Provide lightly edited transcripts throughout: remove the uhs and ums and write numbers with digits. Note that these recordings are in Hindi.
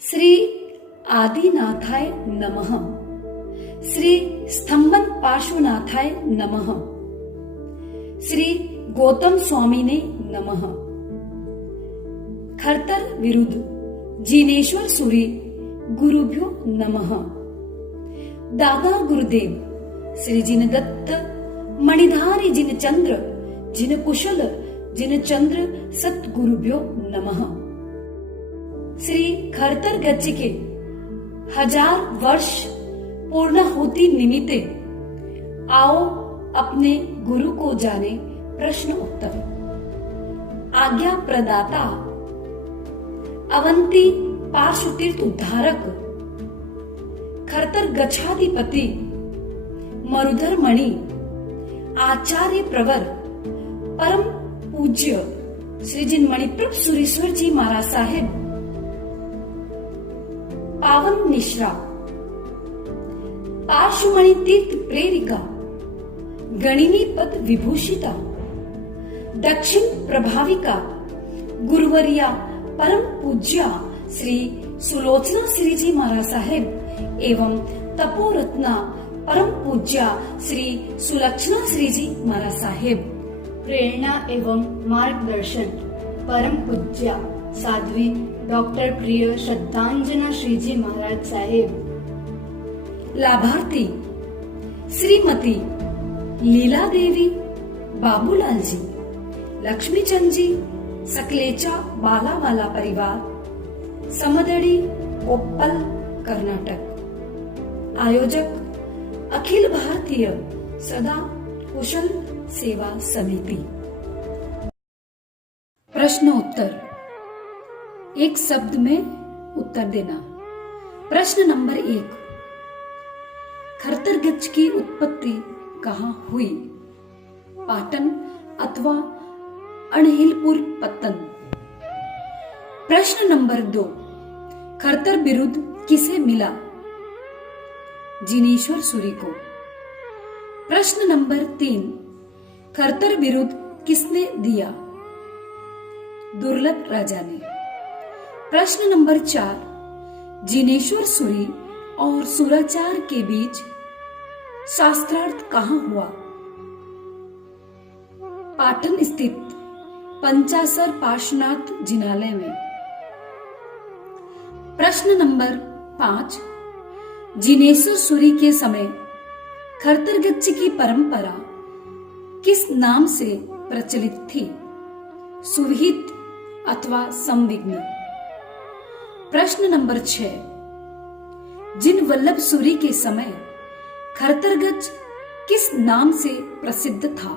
श्री आदिनाथाय नमः। श्री स्तंभन पार्श्वनाथाय नमः। श्री गौतम स्वामीने नमः। खरतर विरुद्ध जिनेश्वर सूरी गुरुभ्यो नमः। दादा गुरुदेव श्री जिन दत्त मणिधारी जिन चंद्र जिन कुशल जिन चंद्र सतगुरुभ्यो नमः। श्री खरतर गच्छ के 1000 वर्ष पूर्णाहुति निमित्ते आओ अपने गुरु को जाने प्रश्न उत्तर। आज्ञा प्रदाता अवंती पार्श्वतीर्थ उद्धारक खरतर गच्छाधिपति मरुधर मणि आचार्य प्रवर परम पूज्य श्री जिन मणिप्रभ सुरेश्वर जी महाराज साहेब पावन मिश्रा पार्श्वमणि तीर्थ प्रेरिका गणिनी पद विभूषिता दक्षिण प्रभाविका गुरुवरिया परम पूज्या श्री सुलोचना श्री जी महाराज साहेब एवं तपोरत्ना परम पूज्या श्री सुलक्षणा श्री जी महाराज साहेब। प्रेरणा एवं मार्गदर्शन परम पूज्या साध्वी डॉक्टर प्रिय श्रद्धांजना श्री जी महाराज साहेब। लाभार्थी श्रीमती लीला देवी बाबूलाल जी लक्ष्मीचंद जी सकलेचा बालावाला परिवार समदड़ी कोप्पल कर्नाटक। आयोजक अखिल भारतीय सदा कुशल सेवा समिति। प्रश्न उत्तर एक शब्द में उत्तर देना। प्रश्न नंबर 1, खरतर गच्छ की उत्पत्ति कहाँ हुई? पाटन अथवा अणहिलपुर पत्तन। प्रश्न नंबर 2, खरतर बिरुद किसे मिला? जिनेश्वर सूरी को। प्रश्न नंबर 3, खरतर बिरुद किसने दिया? दुर्लभ राजा ने। प्रश्न नंबर 4, जिनेश्वर सूरी और सुराचार के बीच शास्त्रार्थ कहाँ हुआ? पाटन स्थित पंचासर पार्श्वनाथ जिनालय में। प्रश्न नंबर 5, जिनेश्वर सूरी के समय खरतर गच्छ की परंपरा किस नाम से प्रचलित थी? सुविहित अथवा संविघ्न। प्रश्न नंबर 6, जिन वल्लभ सूरी के समय खरतर गच्छ किस नाम से प्रसिद्ध था?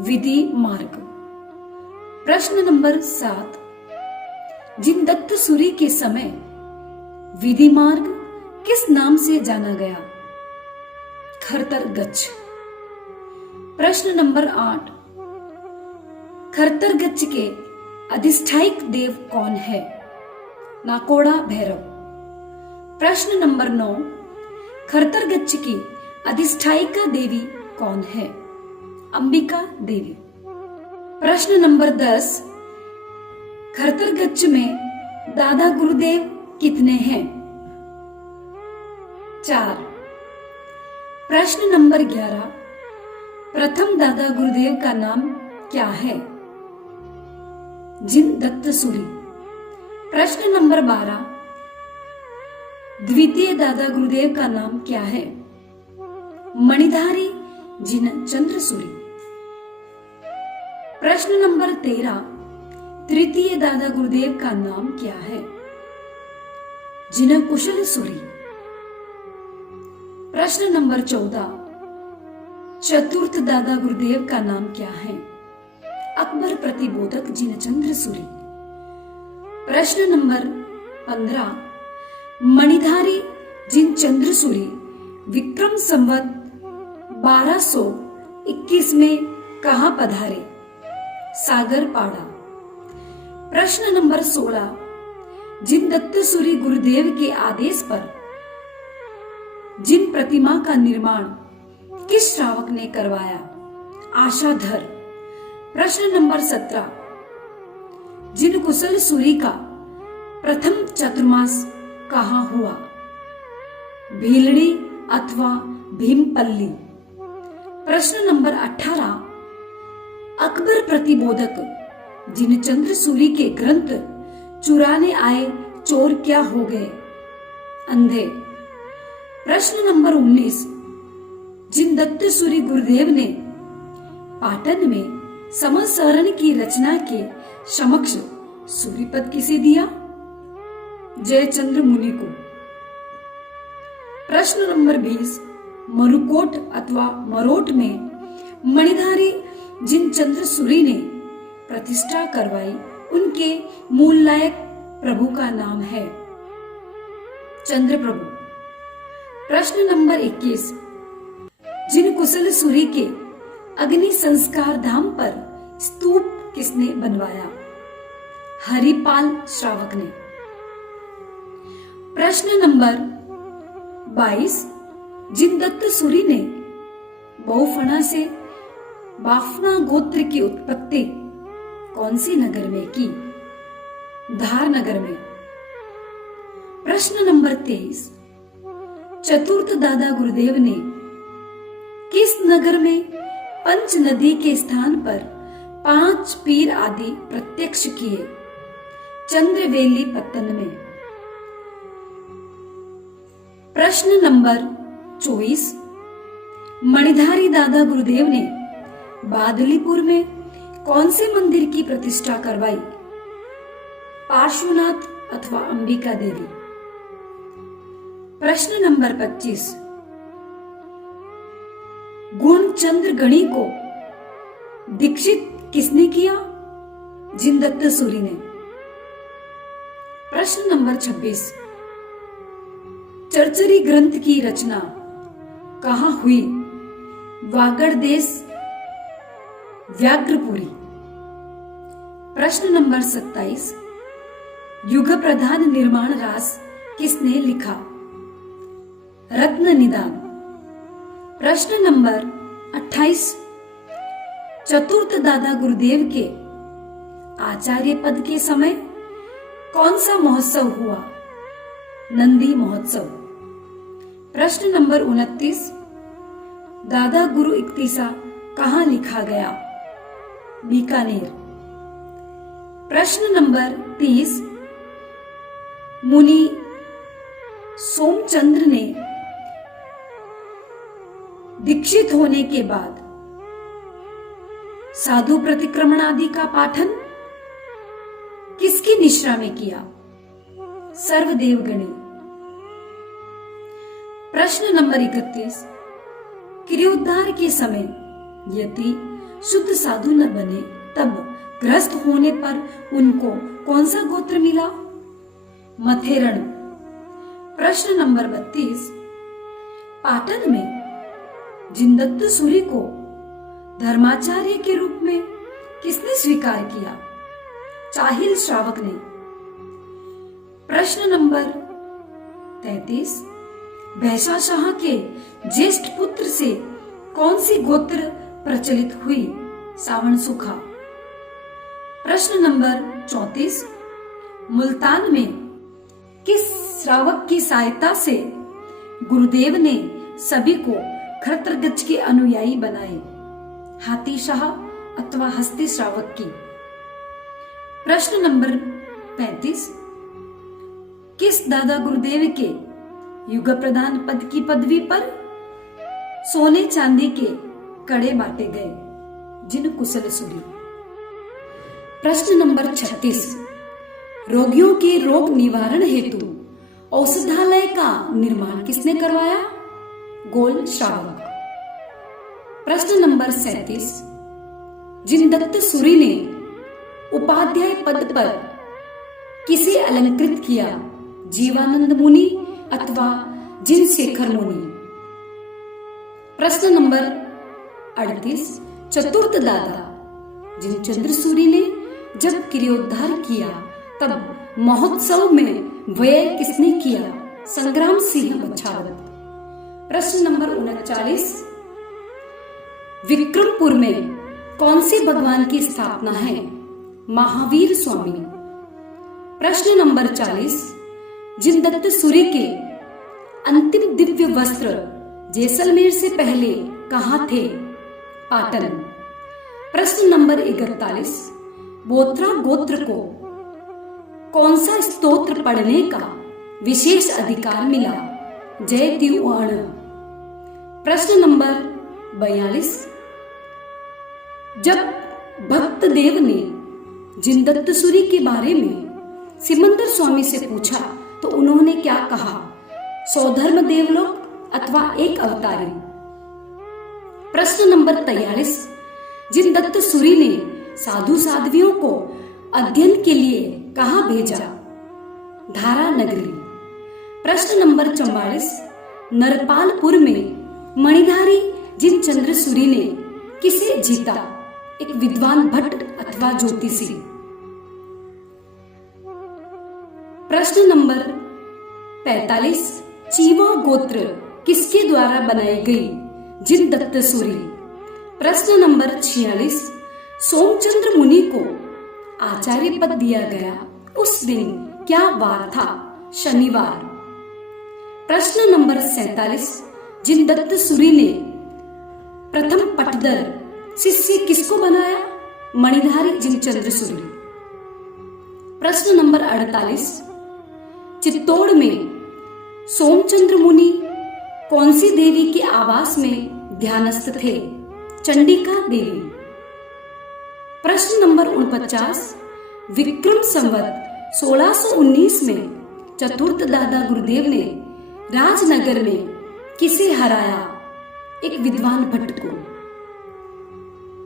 विधि मार्ग। प्रश्न नंबर 7, जिन दत्त सूरी के समय विधि मार्ग किस नाम से जाना गया? खरतर गच्छ। प्रश्न नंबर 8, खरतर गच्छ के अधिष्ठायक देव कौन है? नाकोड़ा भैरव। प्रश्न नंबर 9, खरतर गच्छ की अधिष्ठायिका देवी कौन है? अंबिका देवी। प्रश्न नंबर 10, खरतर गच्छ में दादा गुरुदेव कितने हैं? 4। प्रश्न नंबर 11, प्रथम दादा गुरुदेव का नाम क्या है? जिन दत्त सूरी। प्रश्न नंबर 12, द्वितीय दादा गुरुदेव का नाम क्या है? मणिधारी जिन चंद्र सूरी। प्रश्न नंबर 13, तृतीय दादा गुरुदेव का नाम क्या है? जिन कुशल सूरी। प्रश्न नंबर 14, चतुर्थ दादा गुरुदेव का नाम क्या है? अकबर प्रतिबोधक जिन चंद्र सूरी। प्रश्न नंबर 15, मणिधारी जिन चंद्र सूरी विक्रम संवत 1221 में कहां पधारे? सागर पाड़ा। प्रश्न नंबर 16, जिन दत्त सूरी गुरुदेव के आदेश पर जिन प्रतिमा का निर्माण किस श्रावक ने करवाया? आशाधर। प्रश्न नंबर 17, जिन कुशल सूरी का प्रथम चतुर्मास कहाँ हुआ? भीलड़ी अथवा भीमपल्ली। प्रश्न नंबर 18, अकबर प्रतिबोधक जिनचंद्र सूरी के ग्रंथ चुराने आए चोर क्या हो गए? अंधे। प्रश्न नंबर 19, जिनदत्त सूरी गुरुदेव ने पाटन में समसरण की रचना के समक्ष सूरीपद किसे दिया? जयचंद्र मुनि को। प्रश्न नंबर 20, मरुकोट अथवा मरोट में मणिधारी जिनचंद्र सूरी ने प्रतिष्ठा करवाई, उनके मूल नायक प्रभु का नाम है? चंद्र प्रभु। प्रश्न नंबर 21, जिन कुशल सूरी के अग्नि संस्कार धाम पर स्तूप किसने बनवाया? हरिपाल श्रावक ने। प्रश्न नंबर 22, जिनदत्त सूरी ने बहुफणा से बाफना गोत्र की उत्पत्ति कौन सी नगर में की? धार नगर में। प्रश्न नंबर 23, चतुर्थ दादा गुरुदेव ने किस नगर में पंच नदी के स्थान पर 5 पीर आदि प्रत्यक्ष किए? चंद्रवेली पत्तन में। प्रश्न नंबर 24, मणिधारी दादा गुरुदेव ने बादलीपुर में कौन से मंदिर की प्रतिष्ठा करवाई? पार्श्वनाथ अथवा अंबिका देवी। प्रश्न नंबर 25, गुणचंद्र गणी को दीक्षित किसने किया? जिनदत्त सूरी ने। प्रश्न नंबर 26, चरचरी ग्रंथ की रचना कहाँ हुई? वागड़ देश, व्याघ्रपुरी। प्रश्न नंबर 27, युग प्रधान निर्माण रास किसने लिखा? रत्न निदान। प्रश्न नंबर 28, चतुर्थ दादा गुरुदेव के आचार्य पद के समय कौन सा महोत्सव हुआ? नंदी महोत्सव। प्रश्न नंबर 29, दादा गुरु इक्तिसा कहाँ लिखा गया? बीकानेर। प्रश्न नंबर 30, मुनि सोमचंद्र ने दीक्षित होने के बाद साधु प्रतिक्रमण आदि का पाठन किसकी निश्रा में किया? सर्वदेवगणी। प्रश्न नंबर 31, क्रियोद्धार के समय यदि शुद्ध साधु न बने तब गृहस्थ होने पर उनको कौन सा गोत्र मिला? मथेरण। प्रश्न नंबर 32, पाटन में जिनदत्त सूरी को धर्माचार्य के रूप में किसने स्वीकार किया? चाहिल श्रावक ने। प्रश्न नंबर 33, भैसा शाह के ज्येष्ठ पुत्र से कौन सी गोत्र प्रचलित हुई? सावण सुखा। प्रश्न नंबर 34, मुल्तान में किस श्रावक की सहायता से गुरुदेव ने सभी को खत्रगज के अनुयायी बनाए? हाथी शाह अथवा हस्ती श्रावक की। प्रश्न नंबर 35, किस दादा गुरुदेव के युग प्रधान पद की पदवी पर सोने चांदी के कड़े बांटे गए? जिन कुशल सूरी। प्रश्न नंबर 36, रोगियों के रोग निवारण हेतु औषधालय का निर्माण किसने करवाया? गोल श्रावक। प्रश्न नंबर 37, जिनदत्त सूरी ने उपाध्याय पद पर किसे अलंकृत किया? जीवानंद मुनि अथवा जिनशेखर मुनि। प्रश्न नंबर 38, चतुर्थ दादा जिनचंद्र सूरी ने जब क्रियोद्धार किया तब महोत्सव में व्यय किसने किया? संग्राम सिंह बछावत। प्रश्न नंबर 39, विक्रमपुर में कौन से भगवान की स्थापना है? महावीर स्वामी। प्रश्न नंबर 40, जिनदत्त सूरी के अंतिम दिव्य वस्त्र जैसलमेर से पहले कहाँ थे? पाटन। प्रश्न नंबर 41, बोथरा गोत्र को कौन सा स्तोत्र पढ़ने का विशेष अधिकार मिला? जय दिवाण। प्रश्न नंबर 42, जब भक्त देव ने जिनदत्त सूरी के बारे में सिमंदर स्वामी से पूछा तो उन्होंने क्या कहा? सौधर्म देवलोक अथवा एक अवतारी। प्रश्न नंबर 43, जिनदत्त सूरी ने साधु साध्वियों को अध्ययन के लिए कहाँ भेजा? धारा नगरी। प्रश्न नंबर 44, नरपालपुर में मणिधारी जिनचंद्र सूरी ने किसे जीता? एक विद्वान भट्ट अथवा ज्योतिषी। प्रश्न नंबर 45, चीवा गोत्र किसके द्वारा बनाई गई? जिनदत्त सूरी। प्रश्न नंबर 46, सोमचंद्र मुनि को आचार्य पद दिया गया उस दिन क्या वार था? शनिवार। प्रश्न नंबर 47, जिनदत्त सूरी ने प्रथम पटदर शिष्य किसको बनाया? मणिधारी जिनचंद्र सूरी। प्रश्न नंबर 48, चित्तौड़ में सोमचंद्र मुनि कौन सी देवी के आवास में ध्यानस्थ थे? चंडिका देवी। प्रश्न नंबर 49, विक्रम संवत 1619 में चतुर्थ दादा गुरुदेव ने राजनगर में किसे हराया? एक विद्वान भट्ट को।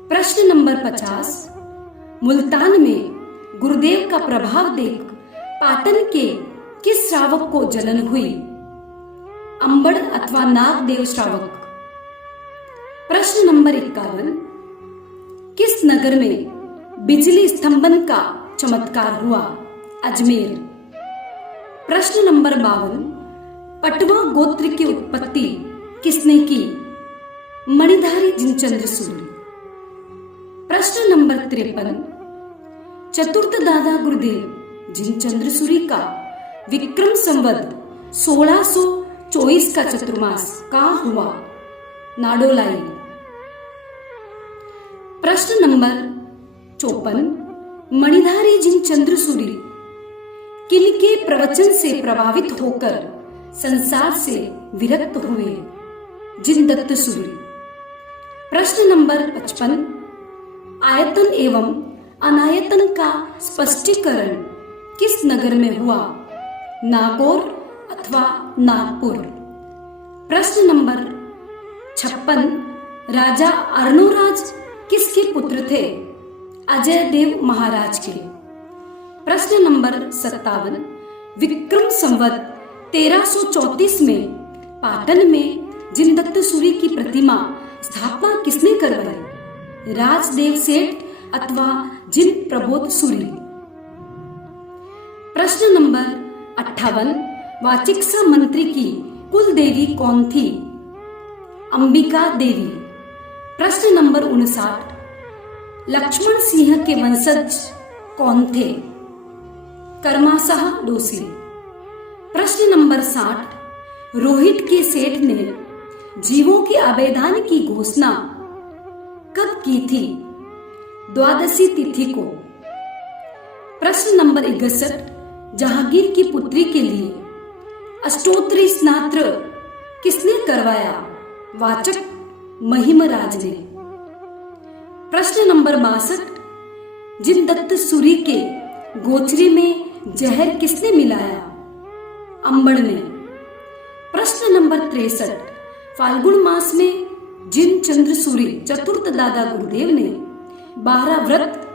प्रश्न नंबर 50, मुल्तान में गुरुदेव का प्रभाव देख पाटन के किस श्रावक को जलन हुई? अंबड़ अथवा नागदेव श्रावक। प्रश्न नंबर 51, किस नगर में बिजली स्तंभन का चमत्कार हुआ? अजमेर। प्रश्न नंबर 52, पटवा गोत्र की उत्पत्ति किसने की? मणिधारी जिनचंद्र सूरी। प्रश्न नंबर 53, चतुर्थ दादा गुरुदेव जिनचंद्र सूरी का विक्रम संवत 1624 का चतुर्मास कहाँ हुआ? नाडोलाई। प्रश्न नंबर 54, मणिधारी जिनचंद्र सूरी किनके प्रवचन से प्रभावित होकर संसार से विरक्त हुए? जिनदत्त सूरी। प्रश्न नंबर 55, आयतन एवं अनायतन का स्पष्टीकरण किस नगर में हुआ? नागौर अथवा नागपुर। प्रश्न नंबर 56, राजा अर्णोराज किसके पुत्र थे? अजय देव महाराज के। प्रश्न नंबर 57, विक्रम संवत 1334 में पाटन में जिनदत्त सूरी की प्रतिमा स्थापना किसने करवाई? राजदेव सेठ अथवा जिन प्रबोध सूरी। प्रश्न नंबर 58, वाचिकसा मंत्री की कुल देवी कौन थी? अंबिका देवी। प्रश्न नंबर 59, लक्ष्मण सिंह के वंशज कौन थे? कर्माशाह डोसी। प्रश्न नंबर 60, रोहित के सेठ ने जीवों के आवेदान की घोषणा कब की थी? द्वादशी तिथि को। प्रश्न नंबर 61, जहांगीर की पुत्री के लिए अष्टोत्तरी स्नात्र किसने करवाया? वाचक महिमराज ने। प्रश्न नंबर 62, जिनदत्त सूरी के गोचरी में जहर किसने मिलाया? अंबड़ ने। प्रश्न नंबर 63, फाल्गुन मास में जिनचंद्र सूरी चतुर्थ दादा गुरुदेव ने 12 व्रत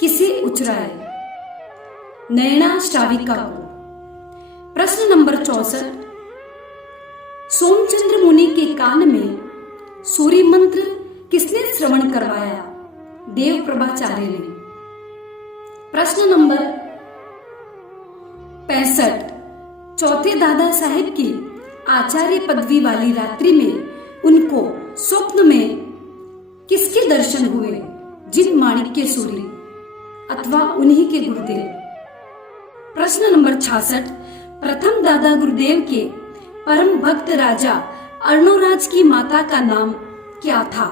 किसे उचराए? नैना श्राविका को। प्रश्न नंबर 64, सोमचंद्र मुनि के कान में सूर्य मंत्र किसने श्रवण करवाया? देव प्रभाचार्य ने। प्रश्न नंबर 65, चौथे दादा साहेब की आचार्य पदवी वाली रात्रि में उनको स्वप्न में किसके दर्शन हुए? जिन माणिक्य सूरी अथवा उन्हीं के गुरुदेव। प्रश्न नंबर 66, प्रथम दादा गुरुदेव के परम भक्त राजा अर्णोराज की माता का नाम क्या था?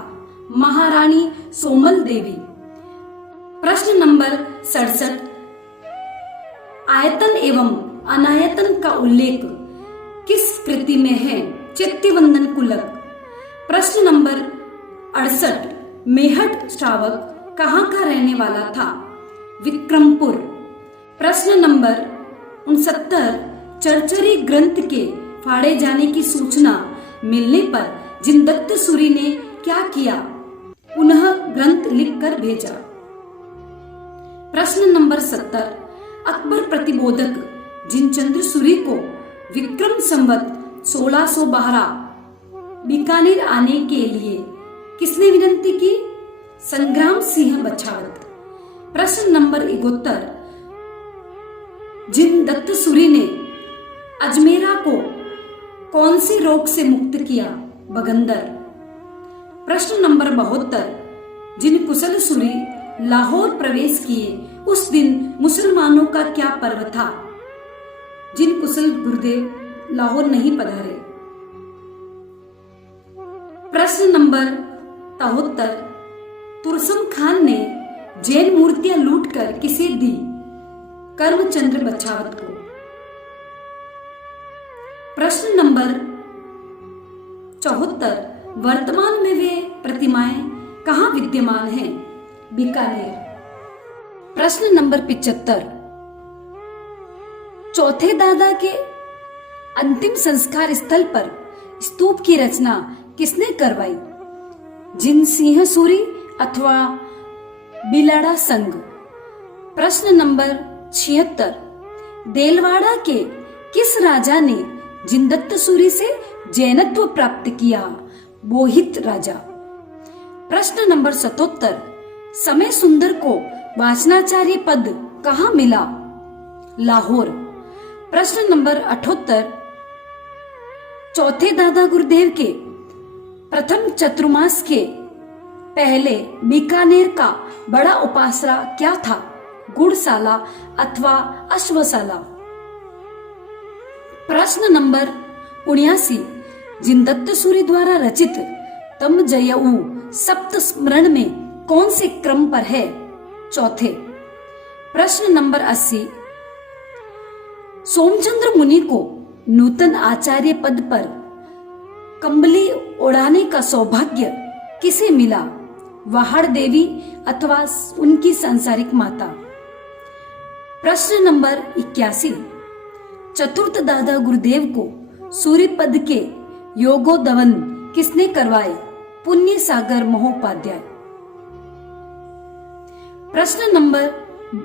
महारानी सोमल देवी। प्रश्न नंबर 67, आयतन एवं अनायतन का उल्लेख किस कृति में है? चित्तवंदन कुलक। प्रश्न नंबर 68, मेहट श्रावक कहाँ का रहने वाला था? विक्रमपुर। प्रश्न नंबर 69, चरचरी ग्रंथ के फाड़े जाने की सूचना मिलने पर जिनदत्त सूरी ने क्या किया? पुनः ग्रंथ लिखकर भेजा। प्रश्न नंबर 70, अकबर प्रतिबोधक जिनचंद्र सूरी को विक्रम संवत 1612 बीकानेर आने के लिए किसने विनती की? संग्राम सिंह बछावत। प्रश्न नंबर 71, जिनदत्त सूरी ने अजमेरा को कौन सी रोग से मुक्त किया? बगंदर। प्रश्न नंबर 72, जिन कुशल सूरी लाहौर प्रवेश किए उस दिन मुसलमानों का क्या पर्व था? जिन कुशल गुरुदेव लाहौर नहीं पधारे। प्रश्न नंबर 73, तुरसम खान ने जैन मूर्तियां लूटकर किसे दी? कर्मचंद्र बछावत को। प्रश्न नंबर 74, वर्तमान में वे प्रतिमाएं कहाँ विद्यमान हैं? बीकानेर। प्रश्न नंबर 75, चौथे दादा के अंतिम संस्कार स्थल पर स्तूप की रचना किसने करवाई? जिन सिंह सूरी अथवा बिलाड़ा संघ। प्रश्न नंबर 76, देलवाड़ा के किस राजा ने जिनदत्त सूरी से जैनत्व प्राप्त किया? बोहित राजा। प्रश्न नंबर 77, समय सुंदर को वाचनाचार्य पद कहाँ मिला? लाहौर। प्रश्न नंबर 78, चौथे दादा गुरुदेव के प्रथम चतुर्मास के पहले बीकानेर का बड़ा उपासरा क्या था? गुड़शाला अथवा अश्वशाला। प्रश्न नंबर 79, जिनदत्त सूरी द्वारा रचित तम जयऊ सप्त स्मरण में कौन से क्रम पर है? चौथे। प्रश्न नंबर 80, सोमचंद्र मुनि को नूतन आचार्य पद पर कंबली ओढ़ाने का सौभाग्य किसे मिला? वाहड़ देवी अथवा उनकी सांसारिक माता। प्रश्न नंबर 81, चतुर्थ दादा गुरुदेव को सूर्य पद के योगोदवन किसने करवाए? पुण्य सागर महोपाध्याय। प्रश्न नंबर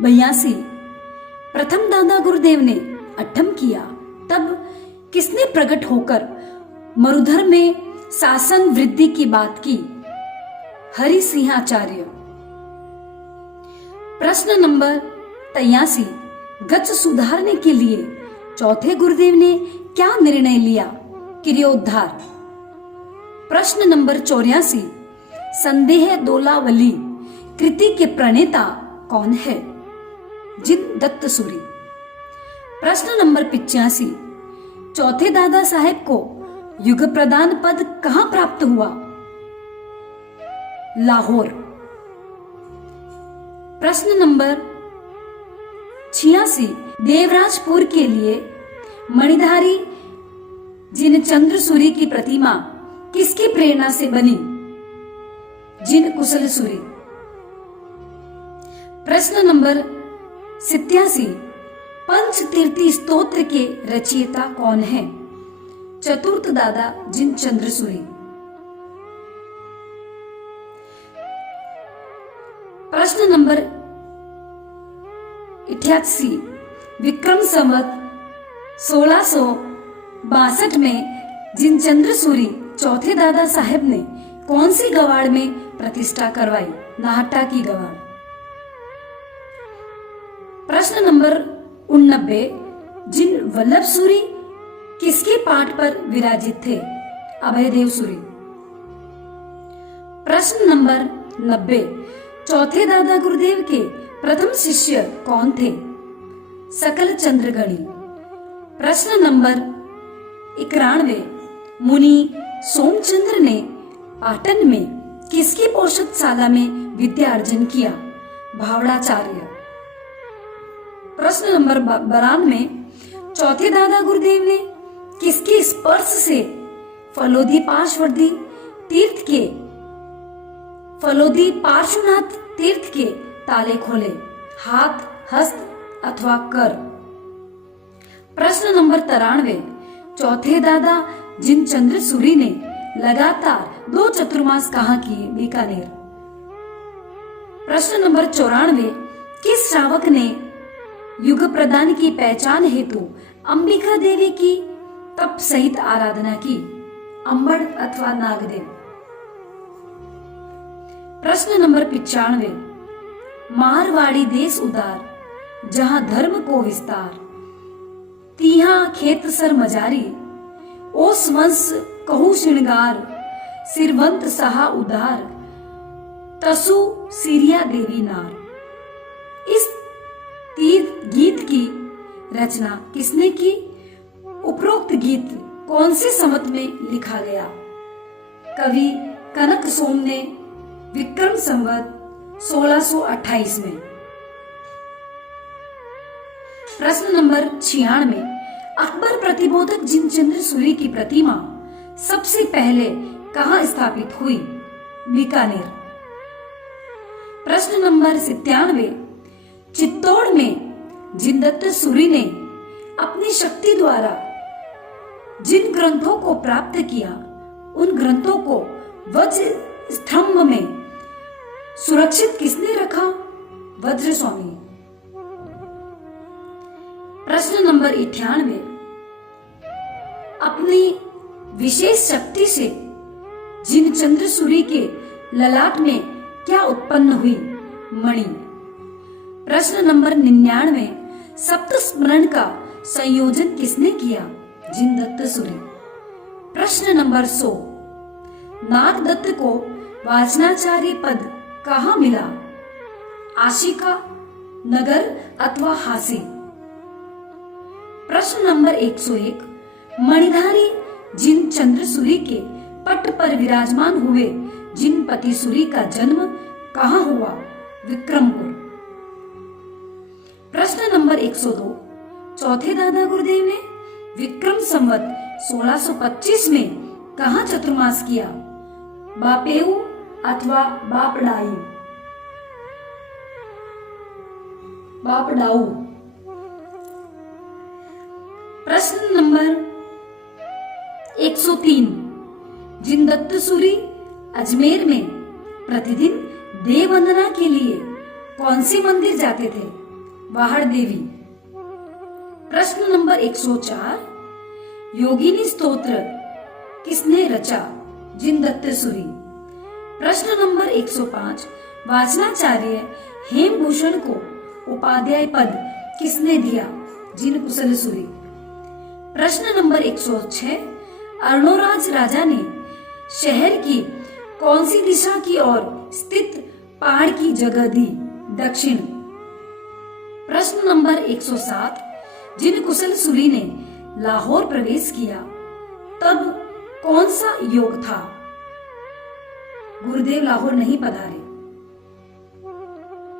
82, प्रथम दादा गुरुदेव ने अठम किया तब किसने प्रकट होकर मरुधर में शासन वृद्धि की बात की? हरि सिंहाचार्य। प्रश्न नंबर 83, गच सुधारने के लिए चौथे गुरुदेव ने क्या निर्णय लिया? क्रियोद्धार। प्रश्न नंबर 84, संदेह दोलावली कृति के प्रणेता कौन है? जिनदत्त सूरी। प्रश्न नंबर 85, चौथे दादा साहेब को युग प्रदान पद कहाँ प्राप्त हुआ? लाहौर। प्रश्न नंबर 86, देवराजपुर के लिए मणिधारी जिनचंद्र सूरी की प्रतिमा किसकी प्रेरणा से बनी? जिन कुशल सूरी। प्रश्न नंबर 87, पंचतीर्थी स्तोत्र के रचयिता कौन है? चतुर्थ दादा जिनचंद्र सूरी। प्रश्न नंबर 88, विक्रम संवत 1662 में जिनचंद्र सूरी चौथे दादा साहेब ने कौन सी गवाड़ में प्रतिष्ठा करवाई? नाहटा की गवाड़। प्रश्न नंबर 89, जिन वल्लभ सूरी किसके पाठ पर विराजित थे? अभयदेव सूरी। प्रश्न नंबर 90, चौथे दादा गुरुदेव के प्रथम शिष्य कौन थे? सकल चंद्रगणी। प्रश्न नंबर 91, मुनि सोमचंद्र ने पाटन में किसकी पोषकशाला में विद्या अर्जन किया? भावड़ाचार्य। प्रश्न नंबर 92, चौथे दादा गुरुदेव ने किसके स्पर्श से फलोदी पार्श्वनाथ तीर्थ के ताले खोले? हाथ, हस्त अथवा कर? प्रश्न नंबर 93, चौथे दादा जिनचंद्र सूरी ने लगातार 2 चतुर्मास कहाँ किए? बीकानेर। प्रश्न नंबर 94, किस श्रावक ने युग प्रदान की पहचान हेतु अंबिका देवी की तप सहित आराधना की? अंबड़ अथवा नागदेव? प्रश्न नंबर 95, मारवाड़ी देश उदार जहां धर्म को विस्तार, तिहा खेत सर मजारी, ओस वंश कहू श्रृंगार, सिरवंत सहा उदार, तसु सिरिया देवी नार। इस तीर्थ गीत की रचना किसने की? उपरोक्त गीत कौन से संवत में लिखा गया? कवि कनक सोम ने विक्रम संवत 1628 में। प्रश्न नंबर 96, अकबर प्रतिबोधक जिनचंद्र सूरी की प्रतिमा सबसे पहले कहां स्थापित हुई? बीकानेर। प्रश्न नंबर 97, चित्तौड़ में जिनदत्त सूरी ने अपनी शक्ति द्वारा जिन ग्रंथों को प्राप्त किया उन ग्रंथों को वज्र स्तंभ में सुरक्षित किसने रखा? वज्र स्वामी। प्रश्न नंबर 98, अपनी विशेष शक्ति से जिनचंद्र सूरी के ललाट में क्या उत्पन्न हुई? मणि। प्रश्न नंबर 99, सप्त स्मरण का संयोजन किसने किया? जिनदत्त सूरी। प्रश्न नंबर 100, नागदत्त को वाचनाचार्य पद कहाँ मिला? आशिका, नगर अथवा हासी? प्रश्न नंबर 101, मणिधारी जिनचंद्र सूरी के पट पर विराजमान हुए जिनपति सूरी का जन्म कहाँ हुआ? विक्रमपुर। प्रश्न नंबर 102, चौथे दादा गुरुदेव ने विक्रम संवत 1625 में कहाँ चतुर्मास किया? बापेऊ अथवा बापडाऊ? प्रश्न नंबर 103, जिनदत्त सूरी अजमेर में प्रतिदिन देव वंदना के लिए कौन से मंदिर जाते थे? वाहड़ देवी। प्रश्न नंबर 104, योगिनी स्तोत्र किसने रचा? जिनदत्त सूरी। प्रश्न नंबर 105, वाचनाचार्य हेमभूषण को उपाध्याय पद किसने दिया? जिनकुशल सूरी। प्रश्न नंबर 106, अर्णोराज राजा ने शहर की कौन सी दिशा की ओर स्थित पहाड़ की जगह दी? दक्षिण। प्रश्न नंबर 107, जिनकुशल सूरी ने लाहौर प्रवेश किया तब कौन सा योग था? गुरुदेव लाहौर नहीं पधारे।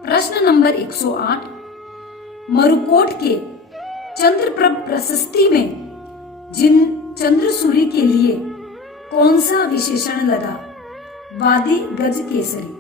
प्रश्न नंबर 108, मरुकोट के चंद्रप्रभ प्रशस्ति में जिनचंद्र सूरी के लिए कौन सा विशेषण लगा? वादी गज केसरी।